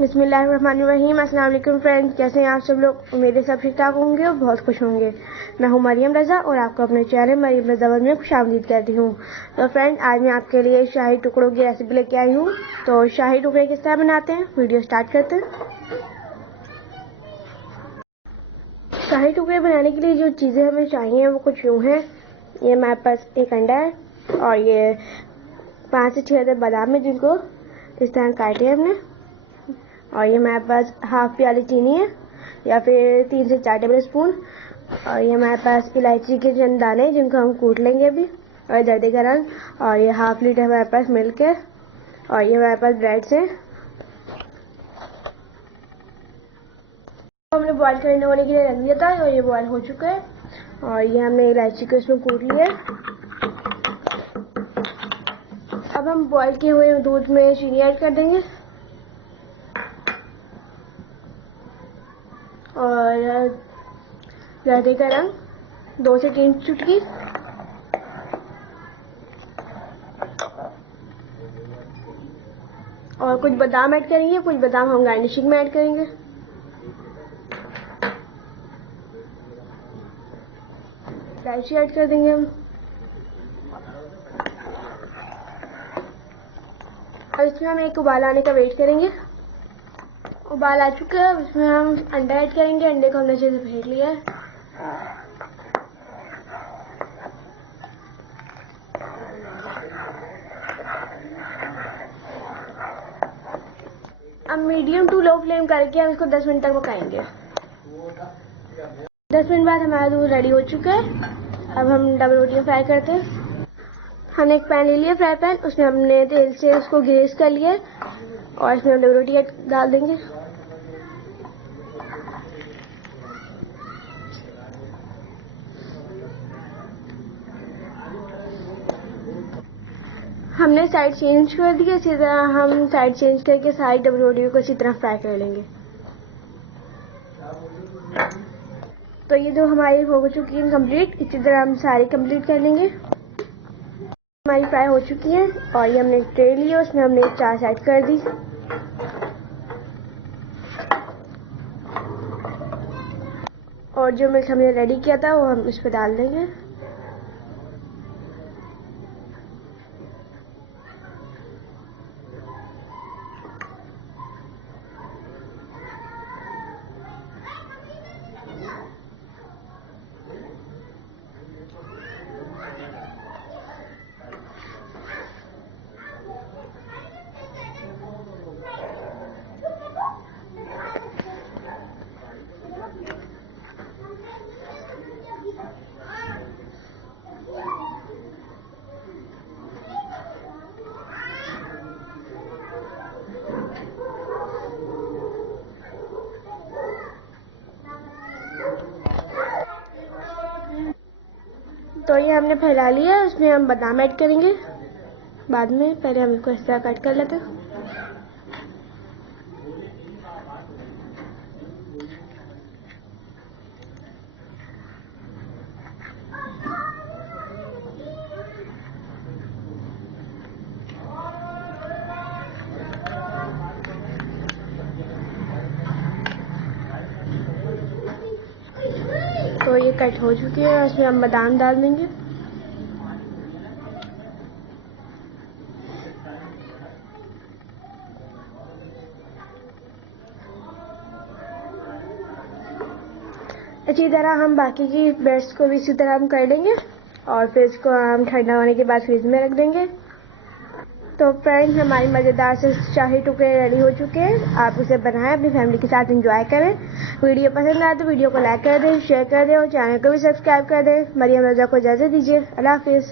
बिस्मिल्लाहिर्रहमानिर्रहीम। अस्सलाम वालेकुम फ्रेंड्स, कैसे हैं आप सब लोग। उम्मीद है सब ठीक ठाक होंगे और बहुत खुश होंगे। मैं हूं मरियम रज़ा और आपको अपने चैनल मरियम रज़ा वर्ल्ड में खुशामदीद कहती हूं। तो फ्रेंड्स, आज मैं आपके लिए शाही टुकड़ों की रेसिपी लेके आई हूं। तो शाही टुकड़े किस तरह बनाते हैं, वीडियो स्टार्ट करते हैं। शाही टुकड़े बनाने के लिए जो चीज़ें हमें चाहिए वो कुछ यूँ हैं। ये हमारे पास एक अंडा है और ये 5 से 6 बादाम है जिनको इस तरह काटे हमने। और ये हमारे पास हाफ प्याली चीनी है या फिर 3 से 4 टेबल स्पून। और ये हमारे पास इलायची के चंद दाने जिनको हम कूट लेंगे अभी। और जर्दे का रंग। और ये हाफ लीटर हमारे पास मिल्क है। और ये हमारे पास ब्रेड है। हमने बॉईल करने होने के लिए रख दिया था और ये बॉईल हो चुका है। और ये हमने इलायची को इसमें कूट लिया है। अब हम बॉईल किए हुए दूध में चीनी ऐड कर देंगे और जर्दे का रंग 2 से 3 चुटकी। और कुछ बादाम ऐड करेंगे, कुछ बादाम हम गार्निशिंग में ऐड करेंगे। इलायची ऐड कर देंगे हम। और इसमें हम एक उबाल आने का वेट करेंगे। उबाल आ चुका है, उसमें हम अंडा ऐड करेंगे। अंडे को हमने अच्छे से फेंट लिया है। अब मीडियम टू लो फ्लेम करके हम इसको 10 मिनट तक पकाएंगे। 10 मिनट बाद हमारा दूध रेडी हो चुका है। अब हम डबल रोटियां फ्राई करते हैं। हमने एक पैन ले लिया, फ्राई पैन। उसमें हमने तेल से उसको ग्रीस कर लिया और इसमें हम डबल रोटियां डाल देंगे। हमने साइड चेंज कर दिया। इसी तरह हम साइड चेंज करके सारी डबल रोटियों को इसी तरह फ्राई कर लेंगे। तो ये जो हमारी हो चुकी है कंप्लीट, इसी तरह हम सारी कंप्लीट कर लेंगे। हमारी फ्राई हो चुकी है और ये हमने एक ट्रे लिया, उसमें हमने 4 साइड कर दी। और जो मिल्क हमने रेडी किया था वो हम इस पर डाल देंगे। तो ये हमने फैला लिया है, उसमें हम बादाम ऐड करेंगे बाद में। पहले हम इसको इस तरह कट कर लेते हैं। तो ये कट हो चुकी है, उसमें हम बादाम डाल देंगे। इसी तरह हम बाकी की ब्रेड्स को भी इसी तरह हम कर लेंगे और फिर इसको हम ठंडा होने के बाद फ्रिज में रख देंगे। तो फ्रेंड्स, हमारी मज़ेदार से शाही टुकड़े रेडी हो चुके हैं। आप इसे बनाएं, अपनी फैमिली के साथ एंजॉय करें। वीडियो पसंद आए तो वीडियो को लाइक कर दें, शेयर कर दें और चैनल को भी सब्सक्राइब कर दें। मरियम रज़ा को इजाज़त दीजिए। अल्लाह हाफिज़।